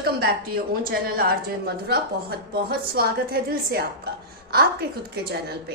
Welcome back to your own channel RJ Madhura. बहुत बहुत स्वागत है दिल से आपका आपके खुद के चैनल पे।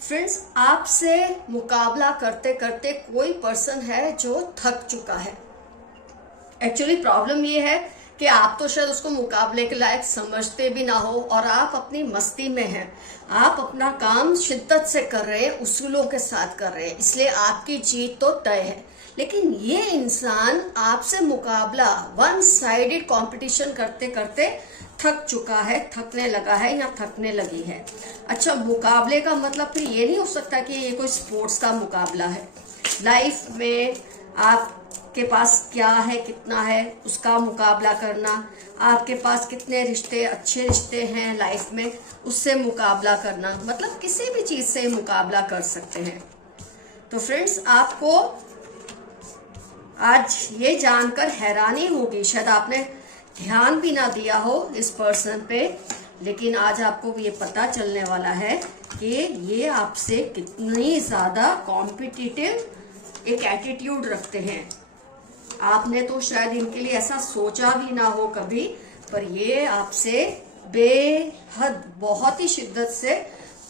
फ्रेंड्स, आपसे मुकाबला करते करते कोई पर्सन है जो थक चुका है। एक्चुअली प्रॉब्लम ये है कि आप तो शायद उसको मुकाबले के लायक समझते भी ना हो और आप अपनी मस्ती में हैं। आप अपना काम शिद्दत से कर रहे हैं, उसूलों के साथ कर रहे हैं, इसलिए आपकी जीत तो तय है। लेकिन ये इंसान आपसे मुकाबला वन साइडेड कंपटीशन करते करते थक चुका है, थकने लगा है या थकने लगी है। अच्छा, मुकाबले का मतलब फिर ये नहीं हो सकता कि ये कोई स्पोर्ट्स का मुकाबला है। लाइफ में आपके पास क्या है, कितना है, उसका मुकाबला करना, आपके पास कितने रिश्ते, अच्छे रिश्ते हैं लाइफ में, उससे मुकाबला करना, मतलब किसी भी चीज से मुकाबला कर सकते हैं। तो फ्रेंड्स, आपको आज ये जानकर हैरानी होगी, शायद आपने ध्यान भी ना दिया हो इस पर्सन पे, लेकिन आज आपको ये पता चलने वाला है कि ये आपसे कितनी ज्यादा कॉम्पिटिटिव एक एटीट्यूड रखते हैं। आपने तो शायद इनके लिए ऐसा सोचा भी ना हो कभी, पर ये आपसे बेहद बहुत ही शिद्दत से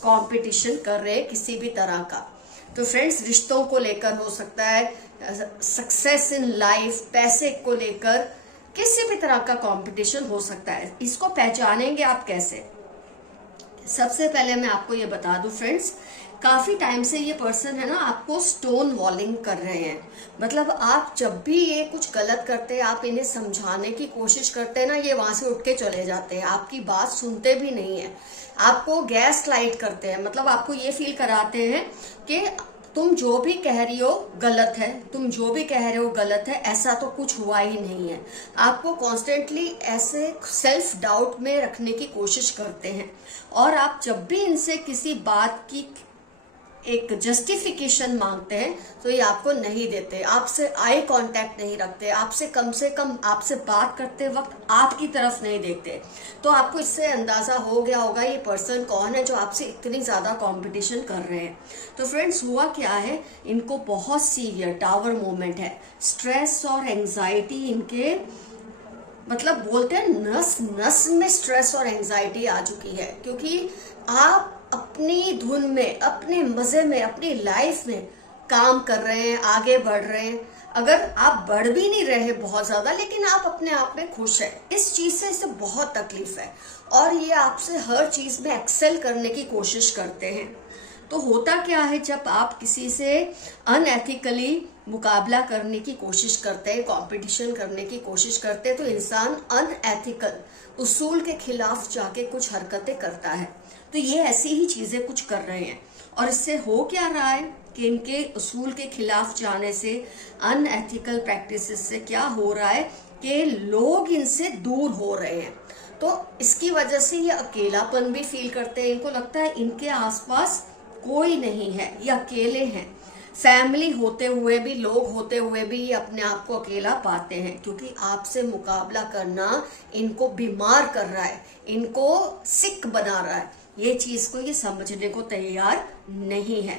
कंपटीशन कर रहे हैं किसी भी तरह का। तो फ्रेंड्स, रिश्तों को लेकर हो सकता है, सक्सेस इन लाइफ, पैसे को लेकर, किसी भी तरह का कंपटीशन हो सकता है। इसको पहचानेंगे आप कैसे? सबसे पहले मैं आपको ये बता दूं फ्रेंड्स, काफी टाइम से ये पर्सन है ना आपको स्टोन वॉलिंग कर रहे हैं। मतलब आप जब भी ये कुछ गलत करते हैं, आप इन्हें समझाने की कोशिश करते हैं ना, ये वहां से उठ के चले जाते हैं, आपकी बात सुनते भी नहीं है, आपको गैस लाइट करते हैं। मतलब आपको ये फील कराते हैं कि तुम जो भी कह रही हो गलत है, तुम जो भी कह रहे हो गलत है, ऐसा तो कुछ हुआ ही नहीं है। आपको कॉन्स्टेंटली ऐसे सेल्फ डाउट में रखने की कोशिश करते हैं और आप जब भी इनसे किसी बात की एक जस्टिफिकेशन मांगते हैं तो ये आपको नहीं देते, आपसे आई कांटेक्ट नहीं रखते, आपसे कम से कम आपसे बात करते वक्त आपकी तरफ नहीं देखते। तो आपको इससे अंदाजा हो गया होगा ये पर्सन कौन है जो आपसे इतनी ज्यादा कंपटीशन कर रहे हैं। तो फ्रेंड्स, हुआ क्या है, इनको बहुत सीवियर टावर मोमेंट है। स्ट्रेस और एंजाइटी इनके, मतलब बोलते हैं नस नस में स्ट्रेस और एंजाइटी आ चुकी है, क्योंकि आप अपनी धुन में, अपने मजे में, अपनी लाइफ में काम कर रहे हैं, आगे बढ़ रहे हैं। अगर आप बढ़ भी नहीं रहे बहुत ज्यादा, लेकिन आप अपने आप में खुश है, इस चीज से इसे बहुत तकलीफ है और ये आपसे हर चीज में एक्सेल करने की कोशिश करते हैं। तो होता क्या है, जब आप किसी से अनएथिकली मुकाबला करने की कोशिश करते हैं, कंपटीशन करने की कोशिश करते हैं, तो इंसान अनएथिकल उसूल के खिलाफ जाके कुछ हरकतें करता है। तो ये ऐसी ही चीजें कुछ कर रहे हैं और इससे हो क्या रहा है कि इनके उसूल के खिलाफ जाने से, अनएथिकल प्रैक्टिसेस से क्या हो रहा है कि लोग इनसे दूर हो रहे हैं। तो इसकी वजह से ये अकेलापन भी फील करते हैं, इनको लगता है इनके आसपास कोई नहीं है, ये अकेले हैं। फैमिली होते हुए भी, लोग होते हुए भी ये अपने आप को अकेला पाते हैं, क्योंकि आपसे मुकाबला करना इनको बीमार कर रहा है, इनको सिक बना रहा है। ये चीज को ये समझने को तैयार नहीं है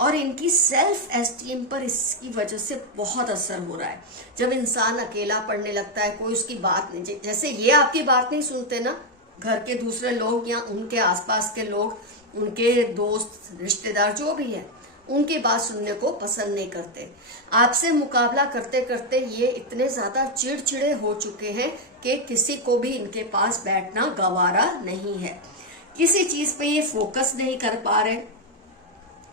और इनकी सेल्फ एस्टीम पर इसकी वजह से बहुत असर हो रहा है। जब इंसान अकेला पड़ने लगता है, कोई उसकी बात नहीं, जैसे ये आपकी बात नहीं सुनते ना, घर के दूसरे लोग या उनके आसपास के लोग, उनके दोस्त, रिश्तेदार जो भी है, उनकी बात सुनने को पसंद नहीं करते। आपसे मुकाबला करते करते ये इतने ज्यादा चिड़चिड़े हो चुके हैं कि किसी को भी इनके पास बैठना गवारा नहीं है। किसी चीज पे ये फोकस नहीं कर पा रहे,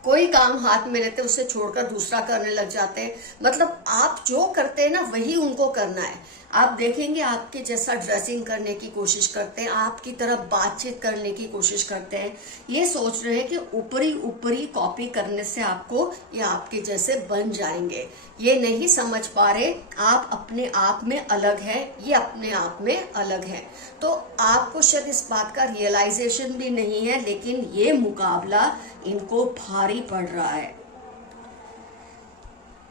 कोई काम हाथ में लेते उसे छोड़कर दूसरा करने लग जाते हैं। मतलब आप जो करते हैं ना वही उनको करना है। आप देखेंगे आपके जैसा ड्रेसिंग करने की कोशिश करते हैं, आपकी तरफ बातचीत करने की कोशिश करते हैं, ये सोच रहे हैं कि ऊपरी ऊपरी कॉपी करने से आपको ये आपके जैसे बन जाएंगे। ये नहीं समझ पा रहे आप अपने आप में अलग हैं, ये अपने आप में अलग है। तो आपको शायद इस बात का रियलाइजेशन भी नहीं है, लेकिन ये मुकाबला इनको भारी पड़ रहा है।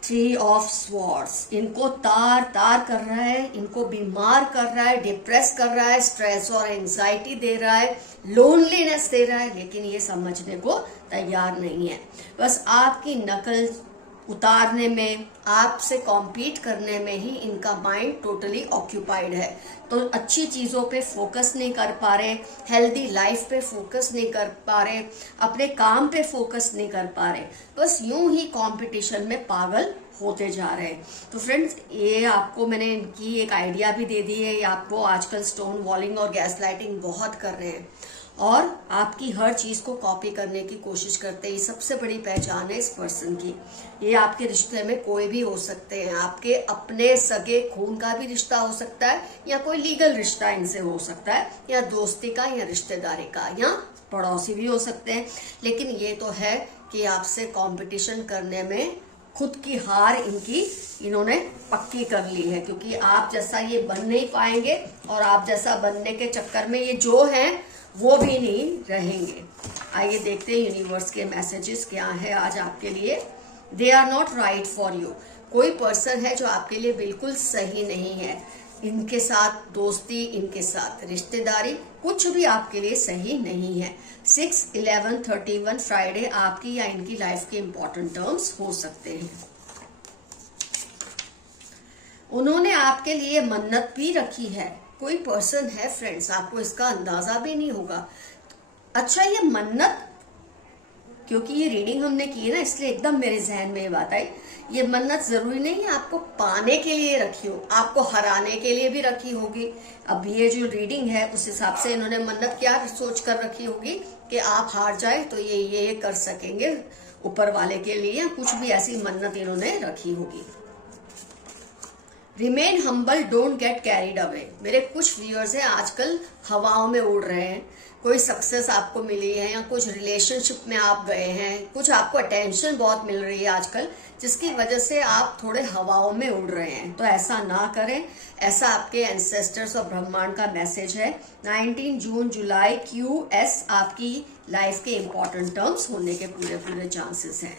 थ्री ऑफ स्वॉर्ड्स इनको तार तार कर रहा है, इनको बीमार कर रहा है, डिप्रेस कर रहा है, स्ट्रेस और एंजाइटी दे रहा है, लोनलीनेस दे रहा है, लेकिन ये समझने को तैयार नहीं है। बस आपकी नकल उतारने में, आपसे कॉम्पीट करने में ही इनका माइंड टोटली ऑक्यूपाइड है। तो अच्छी चीज़ों पे फोकस नहीं कर पा रहे, हेल्दी लाइफ पे फोकस नहीं कर पा रहे, अपने काम पे फोकस नहीं कर पा रहे, बस यूं ही कंपटीशन में पागल होते जा रहे हैं। तो फ्रेंड्स, ये आपको मैंने इनकी एक आइडिया भी दे दी है। ये आपको आजकल स्टोन वॉलिंग और गैस लाइटिंग बहुत कर रहे हैं और आपकी हर चीज को कॉपी करने की कोशिश करते हैं। ये सबसे बड़ी पहचान है इस पर्सन की। ये आपके रिश्ते में कोई भी हो सकते हैं, आपके अपने सगे खून का भी रिश्ता हो सकता है, या कोई लीगल रिश्ता इनसे हो सकता है, या दोस्ती का, या रिश्तेदारी का, या पड़ोसी भी हो सकते हैं। लेकिन ये तो है कि आपसे कंपटीशन करने में खुद की हार इन्होंने पक्की कर ली है, क्योंकि आप जैसा ये बन नहीं पाएंगे और आप जैसा बनने के चक्कर में ये जो हैं वो भी नहीं रहेंगे। आइए देखते हैं यूनिवर्स के मैसेजेस क्या है आज आपके लिए। They are not right for you. कोई पर्सन है जो आपके लिए बिल्कुल सही नहीं है। इनके साथ दोस्ती, इनके साथ रिश्तेदारी, कुछ भी आपके लिए सही नहीं है। 6, 11, 31 फ्राइडे आपकी या इनकी लाइफ के इंपॉर्टेंट टर्म्स हो सकते हैं। उन्होंने आपके लिए मन्नत भी रखी है। कोई पर्सन है फ्रेंड्स, आपको इसका अंदाजा भी नहीं होगा। अच्छा, ये मन्नत, क्योंकि ये रीडिंग हमने की है ना, इसलिए एकदम मेरे जहन में ये बात आई। ये मन्नत जरूरी नहीं है आपको पाने के लिए रखी हो, आपको हराने के लिए भी रखी होगी। अब ये जो रीडिंग है उस हिसाब से इन्होंने मन्नत क्या सोच कर रखी होगी कि आप हार जाए तो ये कर सकेंगे ऊपर वाले के लिए, कुछ भी ऐसी मन्नत इन्होंने रखी होगी। Remain humble, don't get carried away. मेरे कुछ व्यूअर्स हैं आजकल हवाओं में उड़ रहे हैं। कोई सक्सेस आपको मिली है, या कुछ रिलेशनशिप में आप गए हैं, कुछ आपको अटेंशन बहुत मिल रही है आजकल, जिसकी वजह से आप थोड़े हवाओं में उड़ रहे हैं। तो ऐसा ना करें। ऐसा आपके एंसेस्टर्स और ब्रह्मांड का मैसेज है। 19 जून जुलाई QS आपकी लाइफ के इंपॉर्टेंट टर्म्स होने के पूरे चांसेस हैं।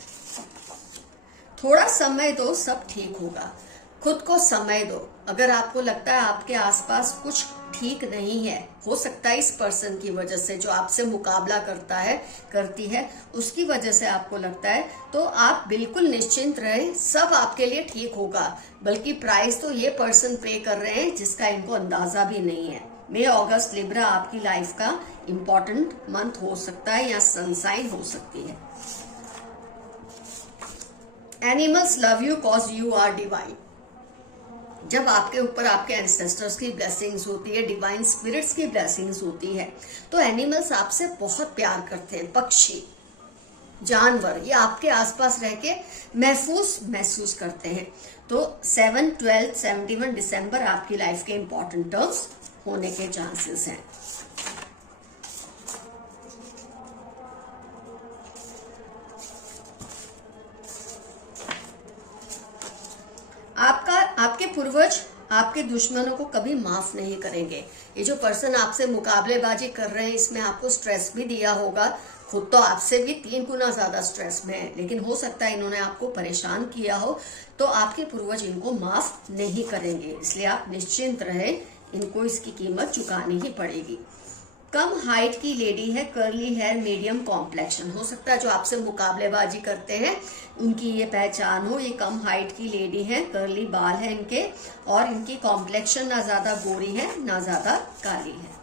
थोड़ा समय दो, सब ठीक होगा। खुद को समय दो। अगर आपको लगता है आपके आसपास कुछ ठीक नहीं है, हो सकता है इस पर्सन की वजह से, जो आपसे मुकाबला करती है, उसकी वजह से आपको लगता है, तो आप बिल्कुल निश्चिंत रहे, सब आपके लिए ठीक होगा। बल्कि प्राइस तो ये पर्सन पे कर रहे हैं जिसका इनको अंदाजा भी नहीं है। मई, अगस्त, लिब्रा आपकी लाइफ का इम्पोर्टेंट मंथ हो सकता है, या सनसाइन हो सकती है। Animals love you cause you are divine. जब आपके ऊपर आपके एंसेस्टर्स की ब्लेसिंग्स होती है, डिवाइन स्पिरिट्स की ब्लेसिंग्स होती है, तो एनिमल्स आपसे बहुत प्यार करते हैं। पक्षी, जानवर, ये आपके आसपास रह के महसूस करते हैं। तो 7, 12, 71 दिसंबर आपकी लाइफ के इंपॉर्टेंट टर्म्स होने के चांसेस हैं। आपके पूर्वज आपके दुश्मनों को कभी माफ नहीं करेंगे। ये जो पर्सन आपसे मुकाबलेबाजी कर रहे हैं, इसमें आपको स्ट्रेस भी दिया होगा। खुद तो आपसे भी 3 गुना ज्यादा स्ट्रेस में है, लेकिन हो सकता है इन्होंने आपको परेशान किया हो, तो आपके पूर्वज इनको माफ नहीं करेंगे। इसलिए आप निश्चिंत रहे, इनको इसकी कीमत चुकानी ही पड़ेगी। कम हाइट की लेडी है, कर्ली हेयर, मीडियम कॉम्प्लेक्शन। हो सकता है जो आपसे मुकाबलेबाजी करते हैं उनकी ये पहचान हो। ये कम हाइट की लेडी है, कर्ली बाल है इनके, और इनकी कॉम्प्लेक्शन ना ज्यादा गोरी है ना ज्यादा काली है।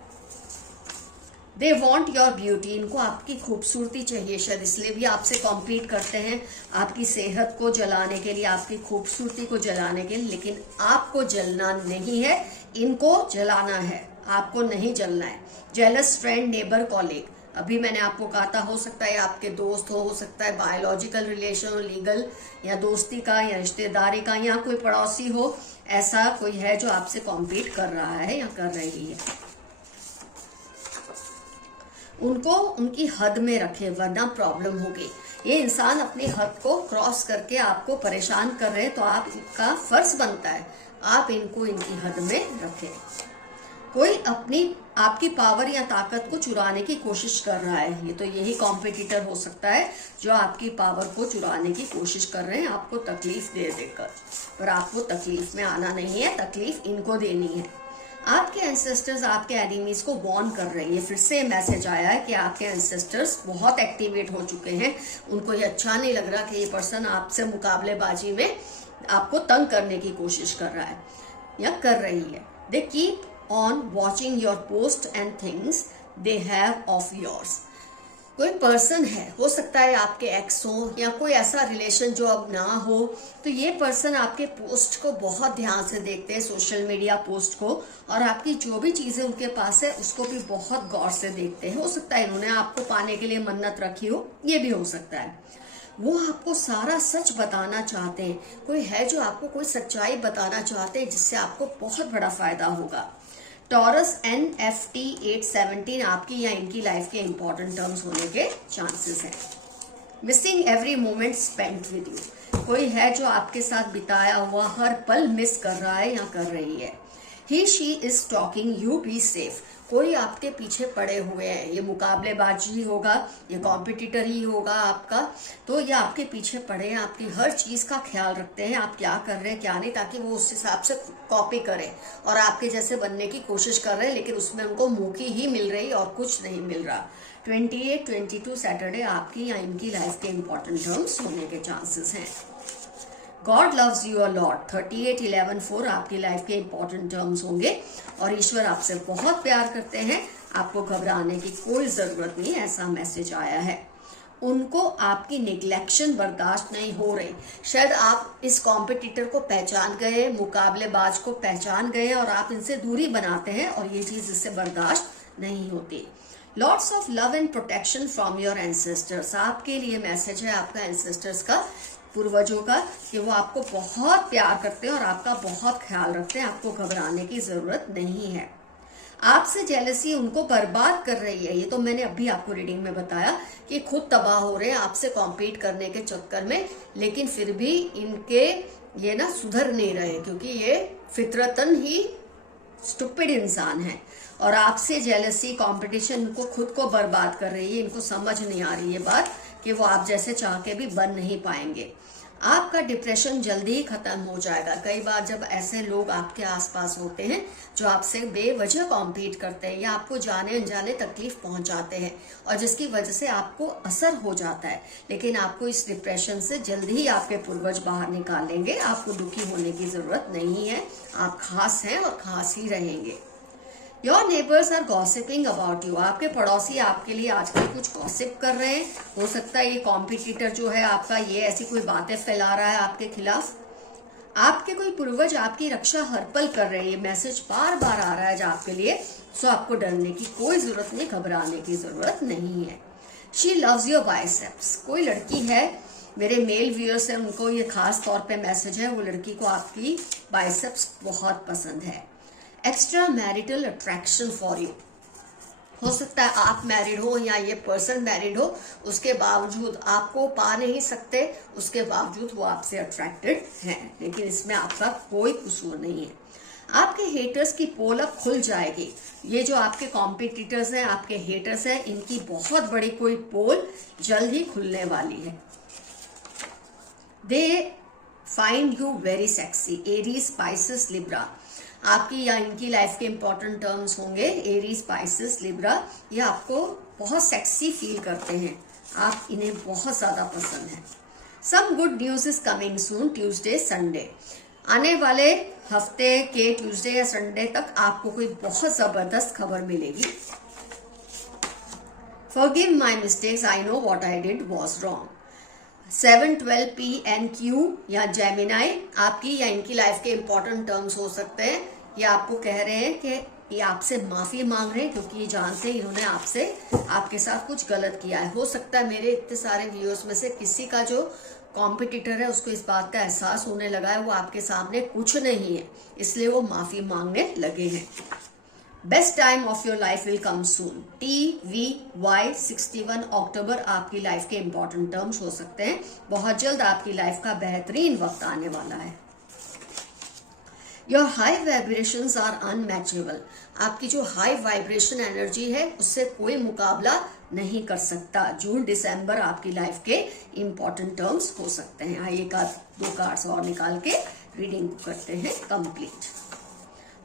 They want your beauty. इनको आपकी खूबसूरती चाहिए, शायद इसलिए भी आपसे कॉम्पीट करते हैं, आपकी सेहत को जलाने के लिए, आपकी खूबसूरती को जलाने के लिए। लेकिन आपको जलना नहीं है, इनको जलाना है, आपको नहीं जलना है। Jealous friend, neighbour, colleague. अभी मैंने आपको कहा था, हो सकता है आपके दोस्त हो सकता है बायोलॉजिकल रिलेशन हो, लीगल या दोस्ती का या रिश्तेदारी का, या कोई पड़ोसी हो, ऐसा कोई है जो आपसे कॉम्पीट कर रहा है या कर रही है। उनको उनकी हद में रखें, वरना प्रॉब्लम होगी। ये इंसान अपनी हद को क्रॉस करके आपको परेशान कर रहे हैं, तो आपका फर्ज बनता है आप इनको इनकी हद में रखें। कोई आपकी पावर या ताकत को चुराने की कोशिश कर रहा है। ये तो यही कॉम्पिटिटर हो सकता है जो आपकी पावर को चुराने की कोशिश कर रहे हैं, आपको तकलीफ दे देकर। पर आपको तकलीफ में आना नहीं है, तकलीफ इनको देनी है। आपके एंसेस्टर्स आपके एनिमीज को वॉर्न कर रहे हैं। ये फिर से मैसेज आया है कि आपके एंसेस्टर्स बहुत एक्टिवेट हो चुके हैं। उनको ये अच्छा नहीं लग रहा कि ये पर्सन आपसे मुकाबलेबाजी में आपको तंग करने की कोशिश कर रहा है या कर रही है। They keep on watching your post and things they have of yours. कोई पर्सन है, हो सकता है आपके एक्स हो या कोई ऐसा रिलेशन जो अब ना हो, तो ये पर्सन आपके पोस्ट को बहुत ध्यान से देखते हैं, सोशल मीडिया पोस्ट को, और आपकी जो भी चीजें उनके पास है उसको भी बहुत गौर से देखते हैं। हो सकता है इन्होंने आपको पाने के लिए मन्नत रखी हो, ये भी हो सकता है। वो आपको सारा सच बताना चाहते हैं। कोई है जो आपको कोई सच्चाई बताना चाहते हैं जिससे आपको बहुत बड़ा फायदा होगा। टॉरस NFT 817 आपकी या इनकी लाइफ के इंपॉर्टेंट टर्म्स होने के चांसेस हैं। Missing every moment spent with you. कोई है जो आपके साथ बिताया हुआ हर पल मिस कर रहा है या कर रही है। He she is talking you be safe. कोई आपके पीछे पड़े हुए हैं, ये मुकाबलेबाज ही होगा, ये कॉम्पिटिटर ही होगा आपका, तो ये आपके पीछे पड़े हैं, आपकी हर चीज का ख्याल रखते हैं, आप क्या कर रहे हैं क्या नहीं, ताकि वो उस हिसाब से कॉपी करें और आपके जैसे बनने की कोशिश कर रहे हैं, लेकिन उसमें उनको मौकी ही मिल रही और कुछ नहीं मिल रहा। 28-22 सैटरडे आपकी या इनकी लाइफ के इंपॉर्टेंट टर्म्स होने के चांसेस हैं। God loves you a lot 38-11-4 आपकी लाइफ के इंपॉर्टेंट टर्म्स होंगे और ईश्वर आपसे बहुत प्यार करते हैं, आपको घबराने की कोई जरूरत नहीं, ऐसा मैसेज आया है। उनको आपकी निग्लेक्शन बर्दाश्त नहीं हो रही। शायद आप इस कॉम्पिटिटर को पहचान गए, मुकाबलेबाज को पहचान गए और आप इनसे दूरी बनाते हैं और ये चीज इससे बर्दाश्त नहीं होती। Lots of love and protection from your ancestors आपके लिए मैसेज है आपका एंसेस्टर्स का, पूर्वजों का, कि वो आपको बहुत प्यार करते हैं और आपका बहुत ख्याल रखते हैं, आपको घबराने की जरूरत नहीं है। आपसे जेलसी उनको बर्बाद कर रही है। ये तो मैंने अभी आपको रीडिंग में बताया कि खुद तबाह हो रहे हैं आपसे कॉम्पीट करने के चक्कर में, लेकिन फिर भी इनके ये ना सुधर नहीं रहे, क्योंकि ये फितरतन ही स्टुपिड इंसान है और आपसे जेलसी कंपटीशन इनको खुद को बर्बाद कर रही है। इनको समझ नहीं आ रही है बात कि वो आप जैसे चाह के भी बन नहीं पाएंगे। आपका डिप्रेशन जल्दी ही खत्म हो जाएगा। कई बार जब ऐसे लोग आपके आसपास होते हैं जो आपसे बेवजह कॉम्पीट करते हैं या आपको जाने अनजाने तकलीफ पहुंचाते हैं और जिसकी वजह से आपको असर हो जाता है, लेकिन आपको इस डिप्रेशन से जल्दी ही आपके पूर्वज बाहर निकालेंगे। आपको दुखी होने की जरूरत नहीं है, आप खास हैं और खास ही रहेंगे। Your neighbours are gossiping about you. आपके पड़ोसी आपके लिए आजकल कुछ गॉसिप कर रहे हैं। हो सकता है ये कॉम्पिटिटर जो है आपका, ये ऐसी कोई बातें फैला रहा है आपके खिलाफ। आपके कोई पूर्वज आपकी रक्षा हर पल कर रहे हैं। ये मैसेज बार बार आ रहा है जो आपके लिए, सो आपको डरने की कोई जरूरत नहीं, घबराने की जरूरत नहीं है। She loves your biceps. कोई लड़की है, मेरे मेल व्यूअर्स है, उनको ये खास तौर पे मैसेज है, वो लड़की को आपकी बाइसेप्स बहुत पसंद है। Extra marital attraction for you. हो सकता है आप मैरिड हो या ये पर्सन मैरिड हो, उसके बावजूद आपको पा नहीं सकते, उसके बावजूद वो आपसे अट्रैक्टेड हैं, लेकिन इसमें आपका कोई कसूर नहीं है। आपके हेटर्स की पोल अब खुल जाएगी। ये जो आपके कॉम्पिटिटर्स हैं, आपके हेटर्स हैं, इनकी बहुत बड़ी कोई पोल जल्द ही खुलने वाली है। They find you very sexy. Aries, spices, Libra आपकी या इनकी लाइफ के इंपॉर्टेंट टर्म्स होंगे। एरीज, स्पाइसेस, लिब्रा, ये आपको बहुत सेक्सी फील करते हैं, आप इन्हें बहुत ज्यादा पसंद है। Some good news is coming soon Tuesday Sunday. आने वाले हफ्ते के ट्यूसडे या संडे तक आपको कोई बहुत जबरदस्त खबर मिलेगी। Forgive my mistakes, I know what I did was wrong. 7-12 PNQ या जेमिनाई आपकी या इनकी लाइफ के इंपॉर्टेंट टर्म्स हो सकते हैं। ये आपको कह रहे हैं कि ये आपसे माफी मांग रहे हैं, क्योंकि ये जानते हैं इन्होंने आपके साथ कुछ गलत किया है। हो सकता है मेरे इतने सारे व्यूअर्स में से किसी का जो कॉम्पिटिटर है उसको इस बात का एहसास होने लगा है वो आपके सामने कुछ नहीं है, इसलिए वो माफी मांगने लगे हैं। Best time of your life will come soon. TVY 61 अक्टूबर आपकी लाइफ के इंपॉर्टेंट टर्म्स हो सकते हैं। बहुत जल्द आपकी लाइफ का बेहतरीन वक्त आने वाला है। Your high vibrations are unmatchable. आपकी जो हाई वाइब्रेशन एनर्जी है उससे कोई मुकाबला नहीं कर सकता। जून दिसंबर आपकी लाइफ के इंपॉर्टेंट टर्म्स हो सकते हैं। आइए 2 कार्ड्स और निकाल के रीडिंग करते हैं कंप्लीट।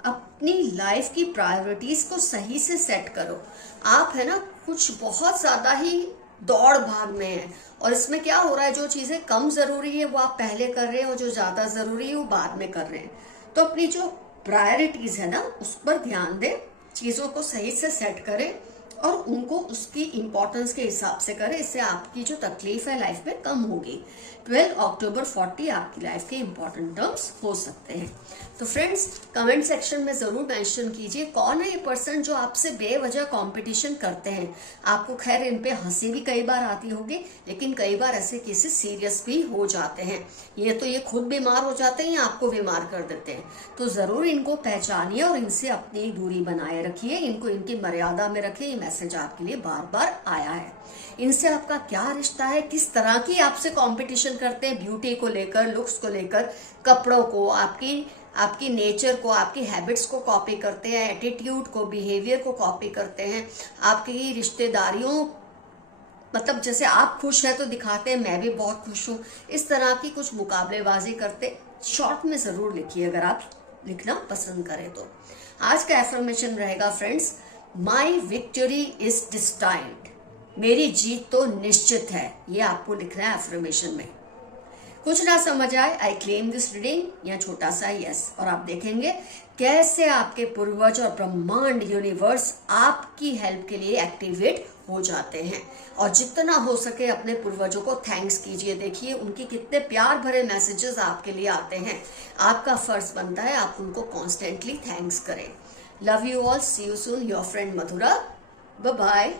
अपनी लाइफ की प्रायोरिटीज को सही से सेट करो। आप है ना कुछ बहुत ज्यादा ही दौड़ भाग में है, और इसमें क्या हो रहा है, जो चीजें कम जरूरी है वो आप पहले कर रहे हैं और जो ज्यादा जरूरी है वो बाद में कर रहे हैं। तो अपनी जो प्रायोरिटीज है ना उस पर ध्यान दें, चीजों को सही से सेट करें और उनको उसकी इंपॉर्टेंस के हिसाब से करें। इससे आपकी जो तकलीफ है लाइफ में कम होगी। 12 अक्टूबर 40 आपकी लाइफ के इंपॉर्टेंट टर्म्स हो सकते हैं। तो फ्रेंड्स, कमेंट सेक्शन में जरूर मेंशन कीजिए कौन है ये पर्सन जो आपसे बेवजह कंपटीशन करते हैं। आपको खैर इन पे हंसी भी कई बार आती होगी, लेकिन कई बार ऐसे केसेस सीरियस भी हो जाते हैं। ये खुद बीमार हो जाते हैं या आपको बीमार कर देते हैं। तो जरूर इनको पहचानिए और इनसे अपनी दूरी बनाए रखिए, इनको इनकी मर्यादा में रखिए। ये मैसेज आपके लिए बार बार आया है। इनसे आपका क्या रिश्ता है, किस तरह की आपसे कंपटीशन करते हैं, ब्यूटी को लेकर, लुक्स को लेकर, कपड़ों को, आपकी नेचर को, आपकी हैबिट्स को कॉपी करते हैं, एटीट्यूड को, बिहेवियर को कॉपी करते हैं, आपकी रिश्तेदारियों, मतलब जैसे आप खुश है तो दिखाते हैं मैं भी बहुत खुश हूं, इस तरह की कुछ मुकाबलेबाजी करते। शॉर्ट में जरूर लिखिए अगर आप लिखना पसंद करें तो। आज का एफर्मेशन रहेगा फ्रेंड्स, माई विक्टोरी इज डिस्टाइन्ड, मेरी जीत तो निश्चित है। ये आपको लिखना है एफर्मेशन में। कुछ ना समझ आए, आई क्लेम दिस रीडिंग या छोटा सा यस, और आप देखेंगे कैसे आपके पूर्वज और ब्रह्मांड यूनिवर्स आपकी हेल्प के लिए एक्टिवेट हो जाते हैं। और जितना हो सके अपने पूर्वजों को थैंक्स कीजिए। देखिए उनकी कितने प्यार भरे मैसेजेस आपके लिए आते हैं। आपका फर्ज बनता है आप उनको कॉन्स्टेंटली थैंक्स करें। Love you all, see you soon, your friend Madhura, bye bye.